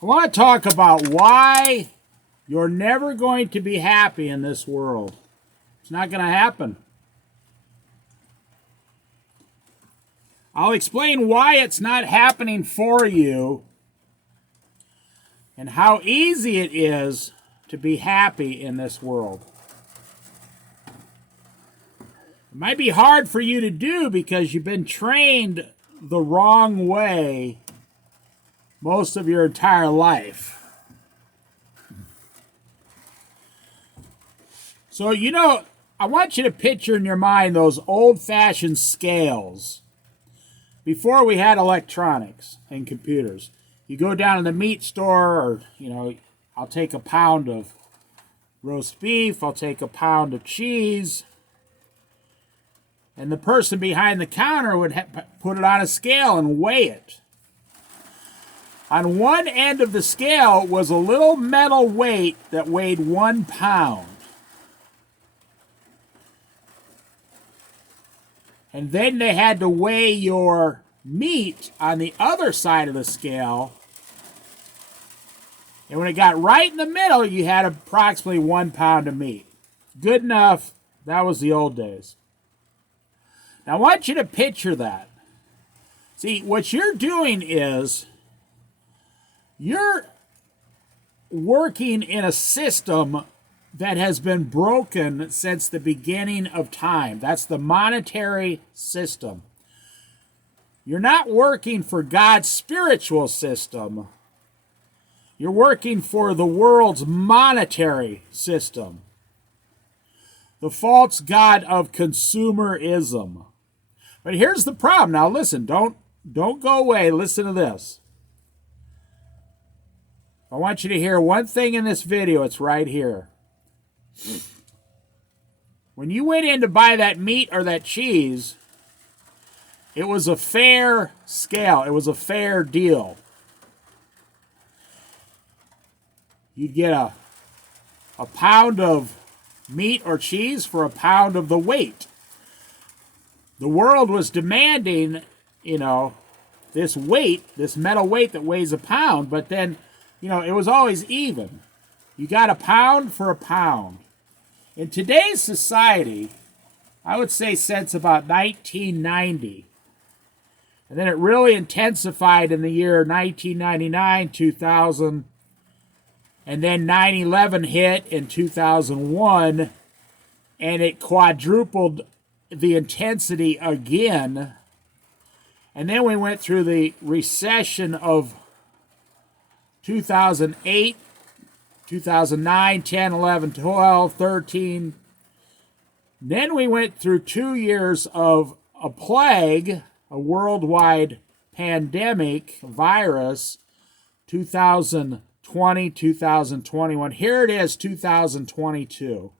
I want to talk about why you're never going to be happy in this world. It's not going to happen. I'll explain why it's not happening for you and how easy it is to be happy in this world. It might be hard for you to do because you've been trained the wrong way most of your entire life. So, I want you to picture in your mind those old-fashioned scales before we had electronics and computers. You go down to the meat store, or, I'll take a pound of roast beef, I'll take a pound of cheese, and the person behind the counter would put it on a scale and weigh it. On one end of the scale was a little metal weight that weighed 1 pound. And then they had to weigh your meat on the other side of the scale. And when it got right in the middle, you had approximately 1 pound of meat. Good enough. That was the old days. Now, I want you to picture that. See, what you're doing is you're working in a system that has been broken since the beginning of time. That's the monetary system. You're not working for God's spiritual system. You're working for the world's monetary system. The false god of consumerism. But here's the problem. Now listen, don't go away. Listen to this. I want you to hear one thing in this video. It's right here. When you went in to buy that meat or that cheese, it was a fair scale. It was a fair deal. You'd get a pound of meat or cheese for a pound of the weight. The world was demanding, this weight, this metal weight that weighs a pound, but then, it was always even. You got a pound for a pound. In today's society, I would say since about 1990, and then it really intensified in the year 1999, 2000, and then 9/11 hit in 2001, and it quadrupled the intensity again. And then we went through the recession of 2008, 2009, 10, 11, 12, 13. Then we went through 2 years of a plague, a worldwide pandemic virus, 2020, 2021. Here it is, 2022.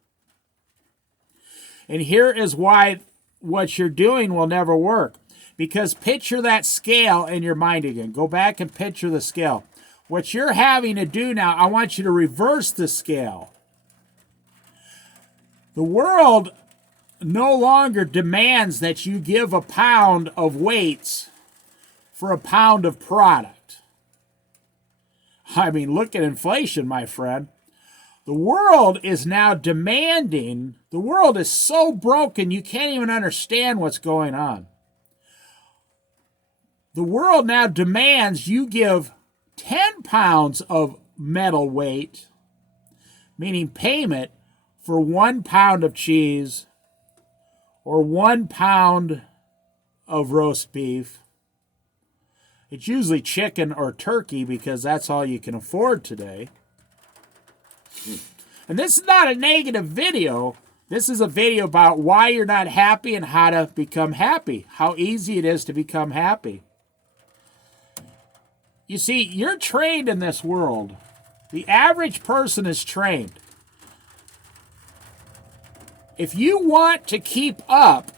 And here is why what you're doing will never work. Because picture that scale in your mind again. Go back and picture the scale. What you're having to do now, I want you to reverse the scale. The world no longer demands that you give a pound of weights for a pound of product. I mean, look at inflation, my friend. The world is now demanding, the world is so broken you can't even understand what's going on. The world now demands you give 10 pounds of metal weight, meaning payment, for 1 pound of cheese or 1 pound of roast beef. It's usually chicken or turkey because that's all you can afford today. And this is not a negative video. This is a video about why you're not happy and how to become happy, how easy it is to become happy. You see, you're trained in this world. The average person is trained. If you want to keep up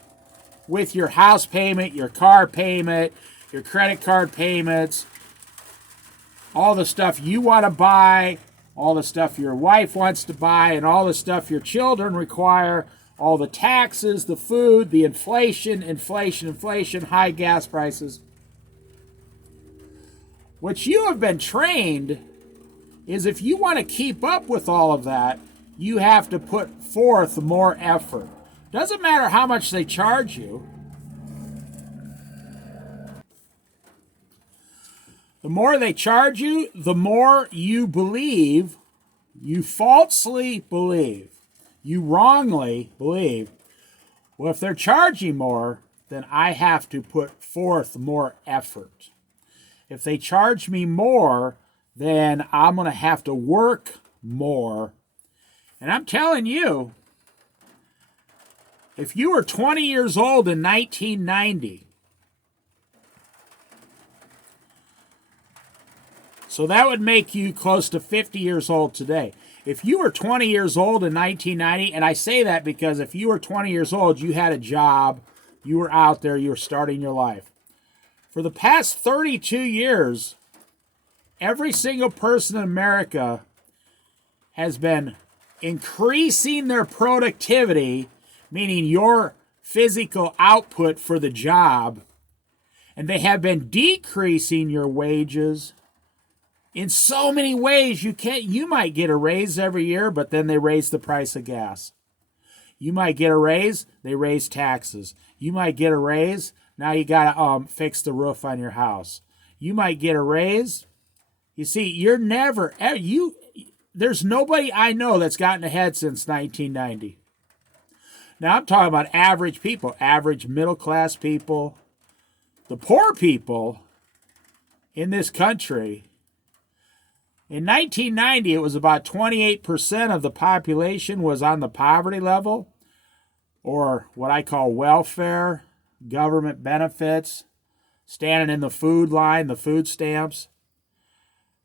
with your house payment, your car payment, your credit card payments, all the stuff you want to buy, all the stuff your wife wants to buy, and all the stuff your children require, all the taxes, the food, the inflation, high gas prices. What you have been trained is if you want to keep up with all of that, you have to put forth more effort. Doesn't matter how much they charge you. The more they charge you, the more you believe, you falsely believe, you wrongly believe, well, if they're charging more, then I have to put forth more effort. If they charge me more, then I'm going to have to work more. And I'm telling you, if you were 20 years old in 1990, so that would make you close to 50 years old today. If you were 20 years old in 1990, and I say that because if you were 20 years old, you had a job, you were out there, you were starting your life. For the past 32 years, every single person in America has been increasing their productivity, meaning your physical output for the job, and they have been decreasing your wages in so many ways. You might get a raise every year, but then they raise the price of gas. You might get a raise, they raise taxes. You might get a raise, now you got to fix the roof on your house. You might get a raise. You see, there's nobody I know that's gotten ahead since 1990. Now I'm talking about average people, average middle-class people. The poor people in this country, in 1990, it was about 28% of the population was on the poverty level, or what I call welfare, government benefits, standing in the food line, the food stamps.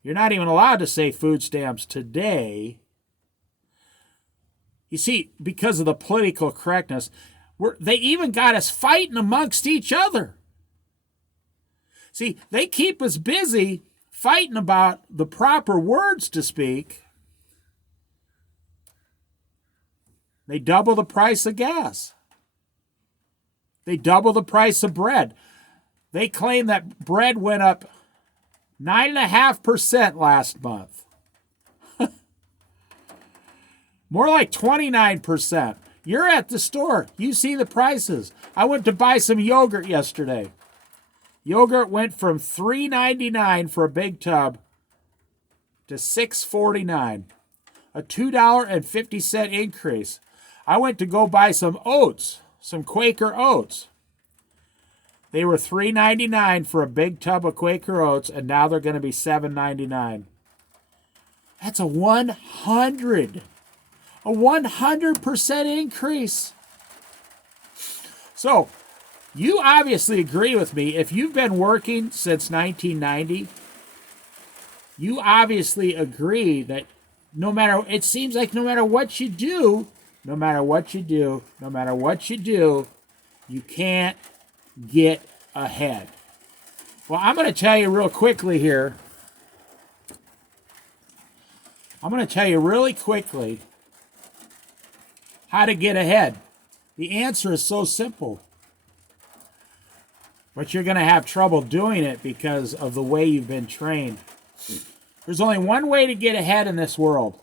You're not even allowed to say food stamps today. You see, because of the political correctness, they even got us fighting amongst each other. See, they keep us busy fighting about the proper words to speak. They double the price of gas. They double the price of bread. They claim that bread went up 9.5% last month. More like 29%. You're at the store. You see the prices. I went to buy some yogurt yesterday. Yogurt went from $3.99 for a big tub to $6.49. A $2.50 increase. I went to go buy some oats, some Quaker oats. They were $3.99 for a big tub of Quaker oats, and now they're going to be $7.99. That's a 100% increase. So, you obviously agree with me. If you've been working since 1990, you obviously agree that it seems like no matter what you do, you can't get ahead. Well, I'm going to tell you real quickly here. How to get ahead. The answer is so simple. But you're going to have trouble doing it because of the way you've been trained. There's only one way to get ahead in this world.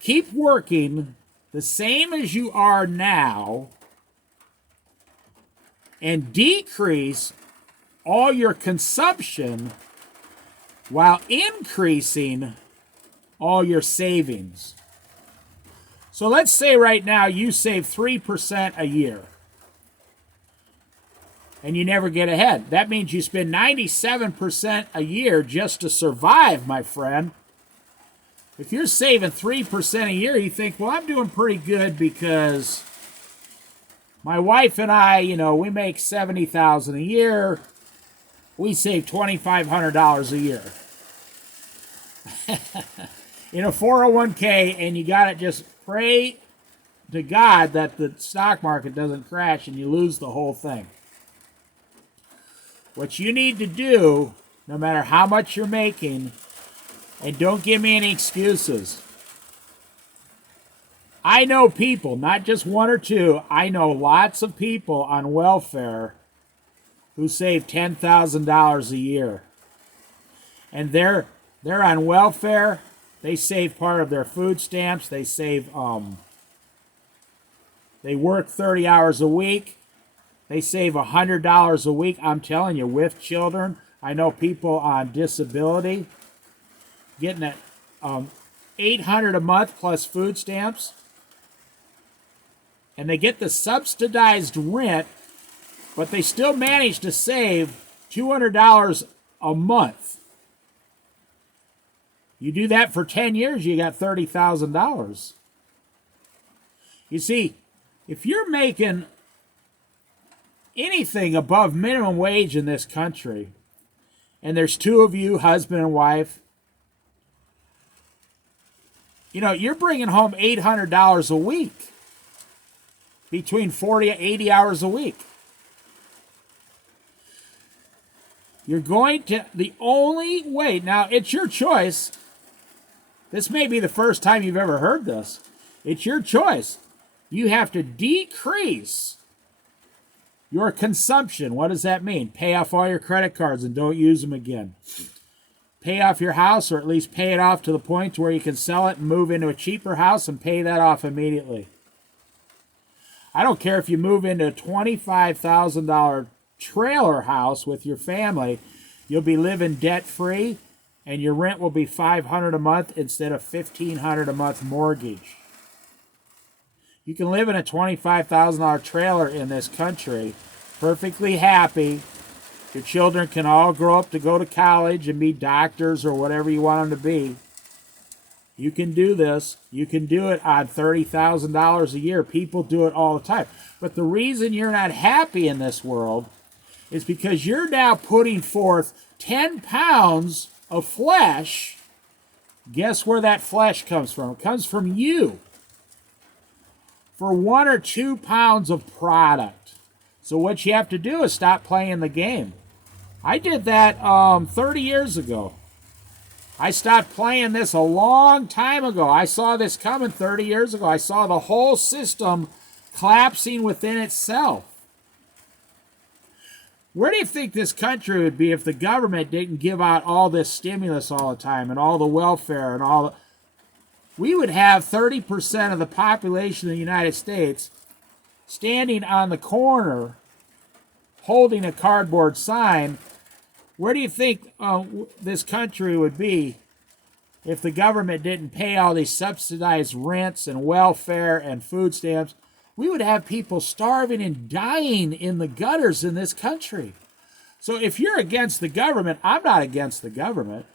Keep working the same as you are now and decrease all your consumption while increasing all your savings. So let's say right now you save 3% a year and you never get ahead. That means you spend 97% a year just to survive, my friend. If you're saving 3% a year, you think, well, I'm doing pretty good because my wife and I, we make $70,000 a year. We save $2,500 a year in a 401k, and you got to just pray to God that the stock market doesn't crash and you lose the whole thing. What you need to do, no matter how much you're making, and don't give me any excuses. I know people, not just one or two, I know lots of people on welfare who save $10,000 a year. And they're They're on welfare. They save part of their food stamps. They save, they work 30 hours a week. They save $100 a week. I'm telling you, with children. I know people on disability getting at $800 a month plus food stamps. And they get the subsidized rent, but they still manage to save $200 a month. You do that for 10 years, you got $30,000. You see, if you're making anything above minimum wage in this country, and there's two of you, husband and wife, you know, you're bringing home $800 a week, between 40 and 80 hours a week. You're going to, the only way, now it's your choice. This may be the first time you've ever heard this. It's your choice. You have to decrease your consumption. What does that mean? Pay off all your credit cards and don't use them again. Pay off your house, or at least pay it off to the point where you can sell it and move into a cheaper house and pay that off immediately. I don't care if you move into a $25,000 trailer house with your family, you'll be living debt-free, and your rent will be $500 a month instead of $1,500 a month mortgage. You can live in a $25,000 trailer in this country, perfectly happy. Your children can all grow up to go to college and be doctors or whatever you want them to be. You can do this. You can do it on $30,000 a year. People do it all the time. But the reason you're not happy in this world is because you're now putting forth 10 pounds of flesh. Guess where that flesh comes from? It comes from you. For 1 or 2 pounds of product. So what you have to do is stop playing the game. I did that 30 years ago. I stopped playing this a long time ago. I saw this coming 30 years ago. I saw the whole system collapsing within itself. Where do you think this country would be if the government didn't give out all this stimulus all the time and all the welfare and all the... We would have 30% of the population of the United States standing on the corner holding a cardboard sign. Where do you think this country would be if the government didn't pay all these subsidized rents and welfare and food stamps? We would have people starving and dying in the gutters in this country. So if you're against the government, I'm not against the government.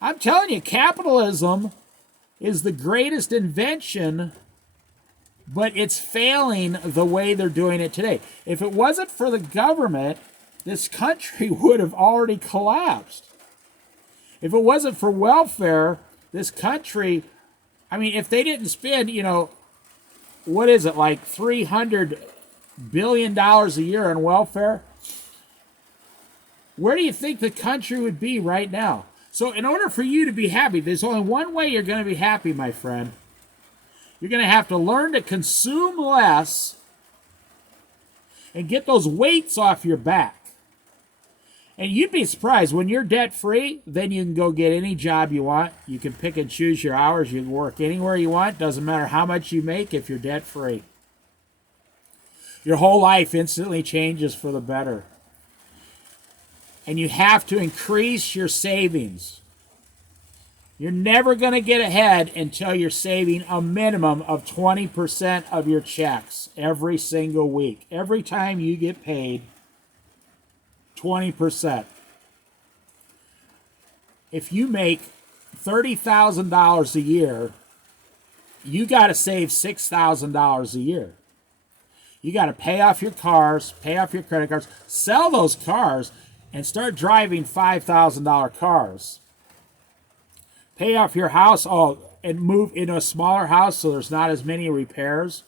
I'm telling you, capitalism is the greatest invention, but it's failing the way they're doing it today. If it wasn't for the government, this country would have already collapsed. If it wasn't for welfare, this country, I mean, if they didn't spend, you know, what is it, like $300 billion a year on welfare, where do you think the country would be right now? So in order for you to be happy, there's only one way you're going to be happy, my friend. You're going to have to learn to consume less and get those weights off your back. And you'd be surprised, when you're debt-free, then you can go get any job you want. You can pick and choose your hours. You can work anywhere you want. Doesn't matter how much you make if you're debt-free. Your whole life instantly changes for the better. And you have to increase your savings. You're never going to get ahead until you're saving a minimum of 20% of your checks every single week. Every time you get paid, 20%. If you make $30,000 a year, you got to save $6,000 a year. You got to pay off your cars, pay off your credit cards, sell those cars, and start driving $5,000 cars. Pay off your house and move into a smaller house so there's not as many repairs.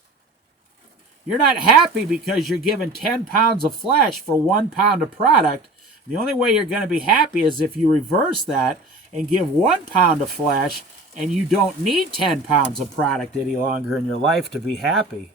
You're not happy because you're given 10 pounds of flesh for 1 pound of product. The only way you're going to be happy is if you reverse that and give 1 pound of flesh, and you don't need 10 pounds of product any longer in your life to be happy.